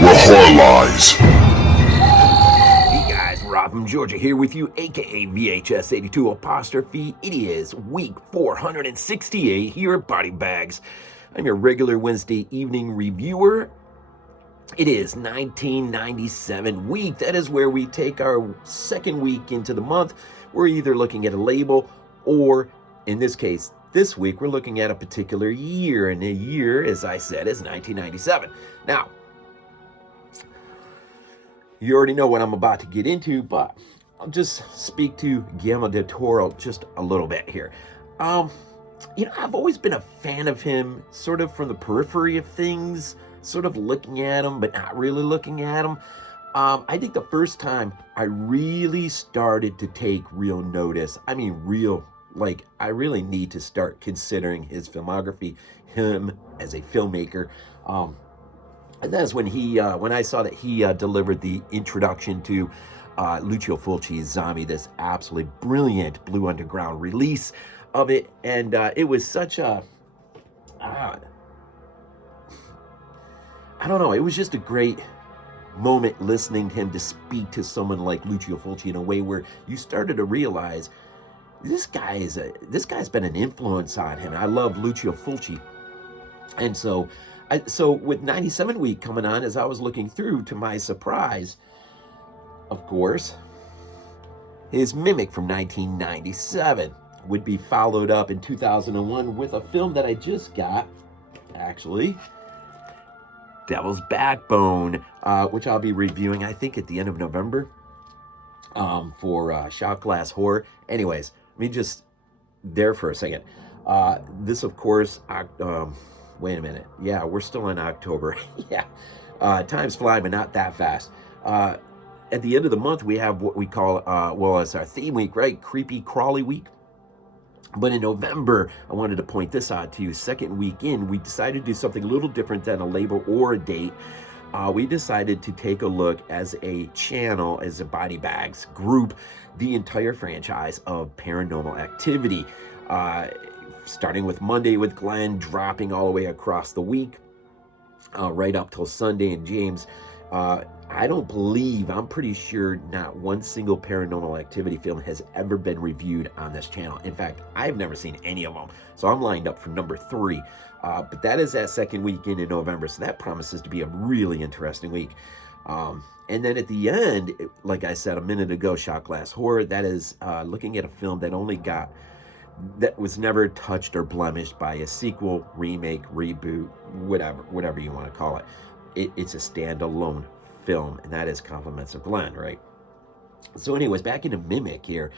where horror lies. Hey guys, Rob from Georgia here with you, aka VHS82 apostrophe. It is week 468 here at BodyBags. I'm your regular Wednesday evening reviewer. It is 1997 week. That is where we take our second week into the month. We're either looking at a label or, in this case, this week, we're looking at a particular year. And the year, as I said, is 1997. Now, you already know what I'm about to get into, but I'll just speak to Guillermo del Toro just a little bit here. I've always been a fan of him, sort of from the periphery of things, sort of looking at him, but not really looking at him. I think the first time I really started to take real notice, I really need to start considering his filmography, him as a filmmaker. And that's when when I saw that he delivered the introduction to Lucio Fulci's Zombie, this absolutely brilliant Blue Underground release of it. And it was such a, I don't know, it was just a great moment listening to him to speak to someone like Lucio Fulci in a way where you started to realize this guy's been an influence on him. I love Lucio Fulci. And so with 97 week coming on, as I was looking through, to my surprise, of course, his Mimic from 1997 would be followed up in 2001 with a film that I just got, actually, Devil's Backbone, which I'll be reviewing, I think, at the end of November for Shot Glass Horror. Anyways, let me just there for a second. This, of course, wait a minute. Yeah, we're still in October. Yeah. Time's flying, but not that fast. At the end of the month, we have what we call, it's our theme week, right? Creepy Crawly Week. But in November, I wanted to point this out to you. Second week in, we decided to do something a little different than a label or a date. We decided to take a look as a channel, as a BodyBags group, the entire franchise of Paranormal Activity. Starting with Monday with Glenn, dropping all the way across the week, right up till Sunday. And James, I'm pretty sure not one single Paranormal Activity film has ever been reviewed on this channel. In fact, I've never seen any of them. So I'm lined up for number 3. But that is that second weekend in November. So that promises to be a really interesting week. And then at the end, like I said a minute ago, Shot Glass Horror, that is looking at a film that was never touched or blemished by a sequel, remake, reboot, whatever you want to call it. It's a standalone film, and that is Compliments of Glenn, right? So anyways, back into Mimic here.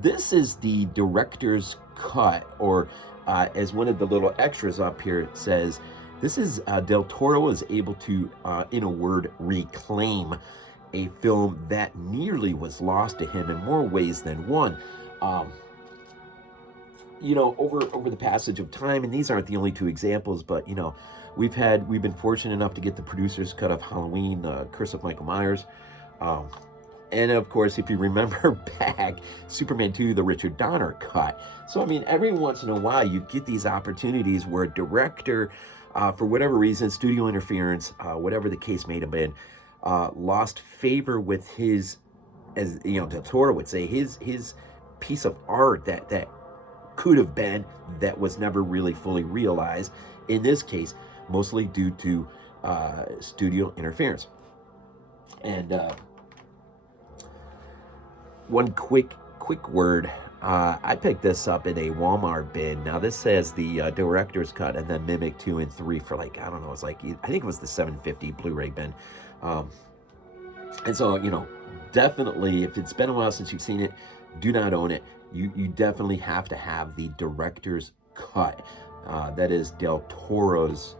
This is the director's cut, or as one of the little extras up here says, this is Del Toro is able to, in a word, reclaim a film that nearly was lost to him in more ways than one. Over the passage of time, and these aren't the only 2 examples, but we've been fortunate enough to get the producer's cut of Halloween, Curse of Michael Myers, and of course, if you remember back, Superman 2, the Richard Donner cut. So every once in a while you get these opportunities where a director, for whatever reason, studio interference, whatever the case may have been, lost favor with his, as Del Toro would say, his piece of art that could have been, that was never really fully realized, in this case mostly due to studio interference. And one quick word, I picked this up in a Walmart bin. Now this says the director's cut and then Mimic 2 and 3 for I think it was the $7.50 Blu-ray bin. And so definitely, if it's been a while since you've seen it, do not own it. You definitely have to have the director's cut. That is Del Toro's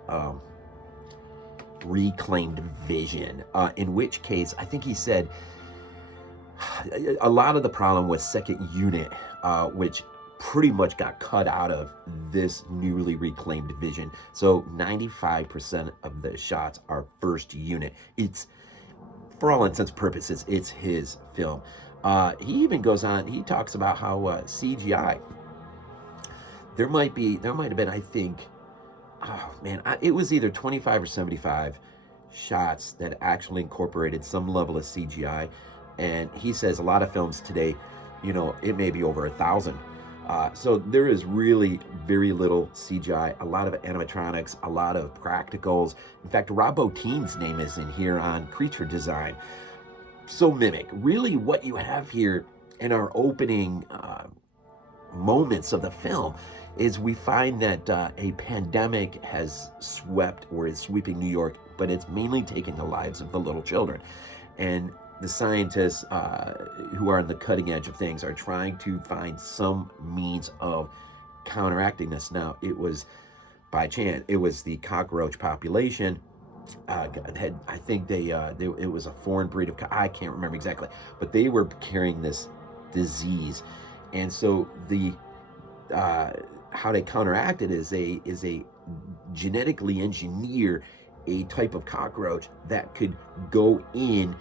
reclaimed vision. In which case, I think he said a lot of the problem was second unit, which pretty much got cut out of this newly reclaimed vision. So 95% of the shots are first unit. It's, for all intents and purposes, it's his film. He even goes on, he talks about how CGI, there might have been, I think, it was either 25 or 75 shots that actually incorporated some level of CGI. And he says a lot of films today, it may be over 1,000. So there is really very little CGI, a lot of animatronics, a lot of practicals. In fact, Rob Bottin's name is in here on creature design. So Mimic, really what you have here in our opening moments of the film is we find that a pandemic has swept or is sweeping New York, but it's mainly taking the lives of the little children. And the scientists who are on the cutting edge of things are trying to find some means of counteracting this. Now, it was by chance, it was the cockroach population. I think it was a foreign breed of, I can't remember exactly, but they were carrying this disease. And so how they counteract it is a genetically engineer a type of cockroach that could go in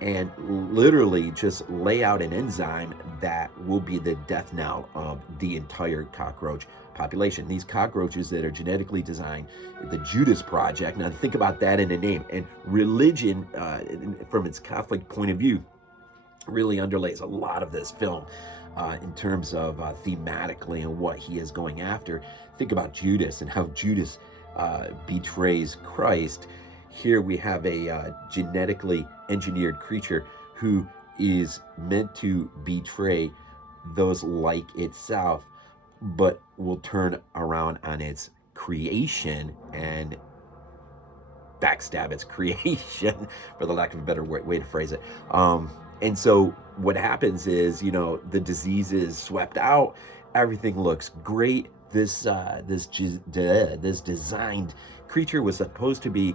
and literally just lay out an enzyme that will be the death knell of the entire cockroach population. These cockroaches that are genetically designed, the Judas Project, now think about that in a name, and religion from its Catholic point of view really underlays a lot of this film in terms of thematically and what he is going after. Think about Judas and how Judas betrays Christ. Here we have a genetically engineered creature who is meant to betray those like itself, but will turn around on its creation and backstab its creation, for the lack of a better way to phrase it. And so what happens is, the disease is swept out. Everything looks great. This designed creature was supposed to be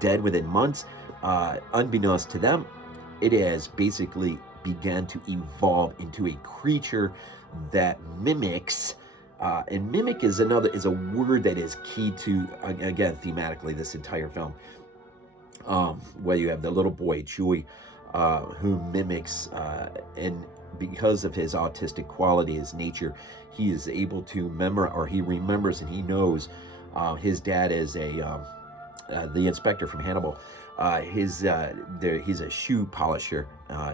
dead within months. Unbeknownst to them, it has basically began to evolve into a creature that mimics. And mimic is a word that is key to, again, thematically, this entire film. Where you have the little boy Chewie, who mimics, and because of his autistic quality, his nature, he is able to he remembers and he knows his dad is the inspector from Hannibal. He's a shoe polisher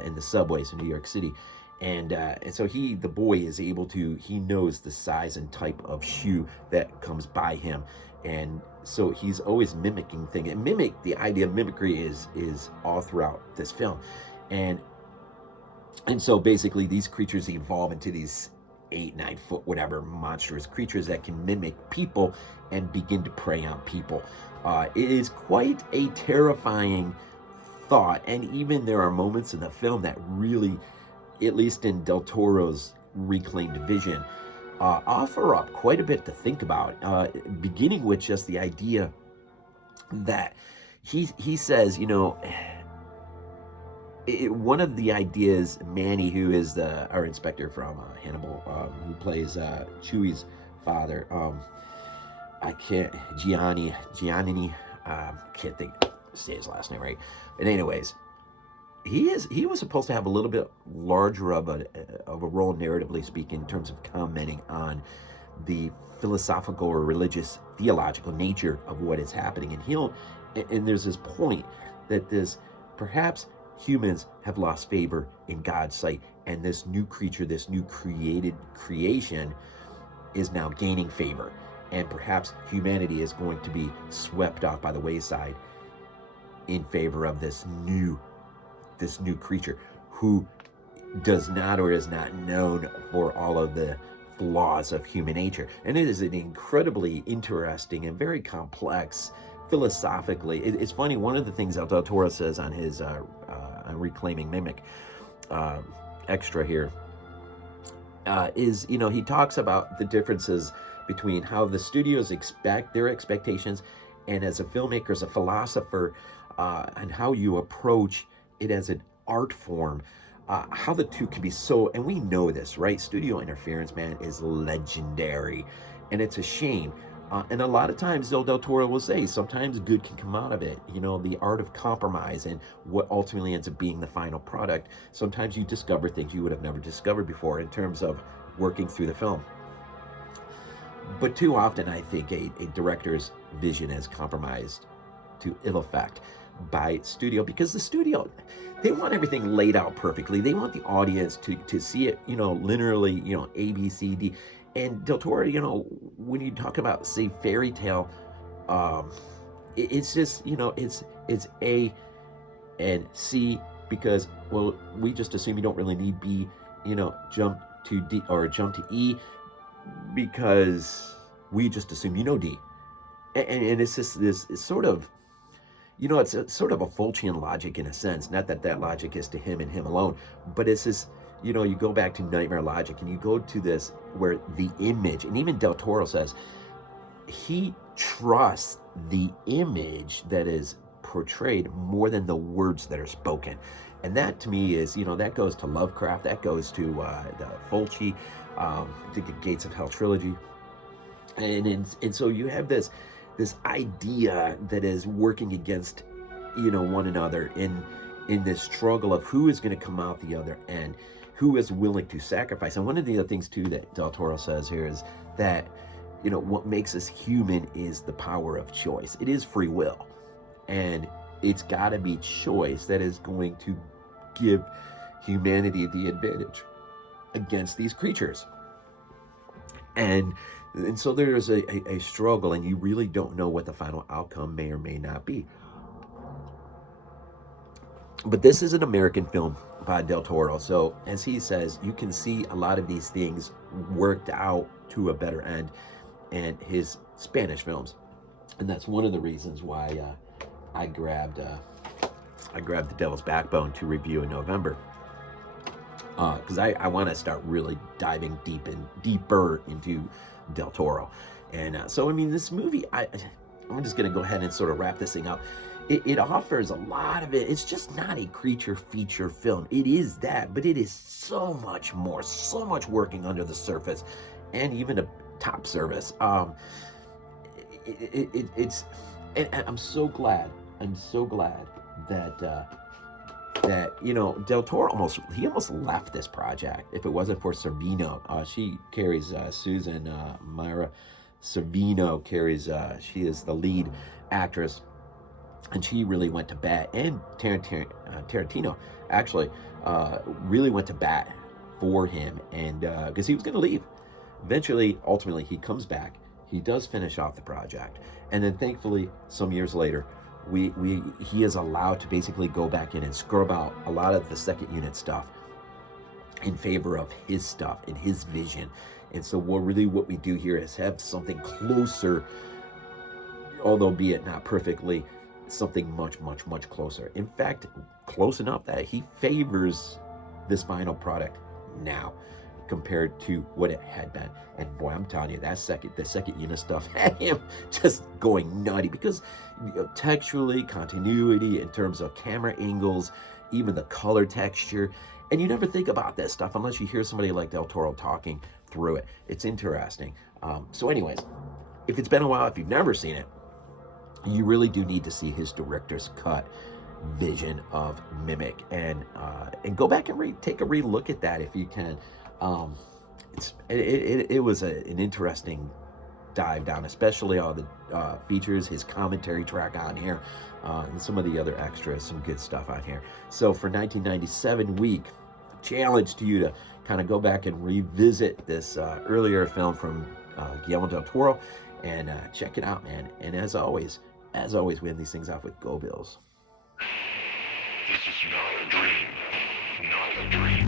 in the subways in New York City. And so the boy is able to, he knows the size and type of shoe that comes by him. And so he's always mimicking things. And the idea of mimicry is all throughout this film. And so basically these creatures evolve into these 8-9 foot whatever monstrous creatures that can mimic people and begin to prey on people. It is quite a terrifying thought, and even there are moments in the film that really, at least in Del Toro's reclaimed vision, offer up quite a bit to think about, beginning with just the idea that he says, one of the ideas, Manny, who is our inspector from Hannibal, who plays Chewie's father, Giannini, can't say his last name right. But anyways, he was supposed to have a little bit larger of a role, narratively speaking, in terms of commenting on the philosophical or religious, theological nature of what is happening. And there's this point that perhaps humans have lost favor in God's sight, and this new creature, this new creation is now gaining favor, and perhaps humanity is going to be swept off by the wayside in favor of this new creature who does not or is not known for all of the flaws of human nature. And it is an incredibly interesting and very complex philosophically. It's funny, one of the things Del Toro says on his Reclaiming Mimic extra here is, he talks about the differences between how the studios expect their expectations, and as a filmmaker, as a philosopher, and how you approach it as an art form, how the two can be so, and we know this, right? Studio interference, man, is legendary, and it's a shame. And a lot of times, Del Toro will say, sometimes good can come out of it. The art of compromise and what ultimately ends up being the final product. Sometimes you discover things you would have never discovered before in terms of working through the film. But too often, I think a director's vision has compromised to ill effect by studio, because the studio, they want everything laid out perfectly. They want the audience to see it, linearly, A, B, C, D. And Del Toro, when you talk about, say, fairy tale, it's just, it's A and C, because, well, we just assume you don't really need B, jump to D or jump to E, because we just assume D. And it's just this sort of, it's sort of a Fulcian logic in a sense. Not that that logic is to him and him alone, but it's this, you go back to nightmare logic and you go to this where the image, and even Del Toro says he trusts the image that is portrayed more than the words that are spoken. And that to me is, that goes to Lovecraft, that goes to the Fulci, the Gates of Hell trilogy. And so you have this idea that is working against, one another in this struggle of who is going to come out the other end, who is willing to sacrifice. And one of the other things too that Del Toro says here is that, what makes us human is the power of choice. It is free will, and it's got to be choice that is going to give humanity the advantage against these creatures. And so there's a struggle, and you really don't know what the final outcome may or may not be. But this is an American film by Del Toro, so as he says, you can see a lot of these things worked out to a better end in his Spanish films. And that's one of the reasons why I grabbed The Devil's Backbone to review in November. Because I want to start really diving deeper into Del Toro. And so, this movie, I'm just going to go ahead and sort of wrap this thing up. It offers a lot of it. It's just not a creature feature film. It is that, but it is so much more, so much working under the surface, and even a top service. It's, and I'm so glad that Del Toro almost left this project. If it wasn't for Sorvino, she carries Susan Myra Sorvino carries, she is the lead actress, and she really went to bat. And Tarantino actually really went to bat for him, and because he was going to leave. Ultimately, he comes back. He does finish off the project, and then thankfully, some years later, he is allowed to basically go back in and scrub out a lot of the second unit stuff in favor of his stuff and his vision. And so what we do here is have something closer, although be it not perfectly, something much, much, much closer. In fact, close enough that he favors this final product now compared to what it had been. And boy, I'm telling you, the second unit stuff had him just going nutty, because texturally, continuity in terms of camera angles, even the color texture, and you never think about that stuff unless you hear somebody like Del Toro talking through it. It's interesting. So anyways, if it's been a while, if you've never seen it, you really do need to see his director's cut vision of Mimic, and go back and take a re-look at that if you can. It was an interesting dive down, especially all the features, his commentary track on here, and some of the other extras, some good stuff on here. So for 1997 week, challenge to you to kind of go back and revisit this earlier film from Guillermo del Toro, and check it out, man. And as always, we end these things off with Go Bills. This is not a dream. Not a dream.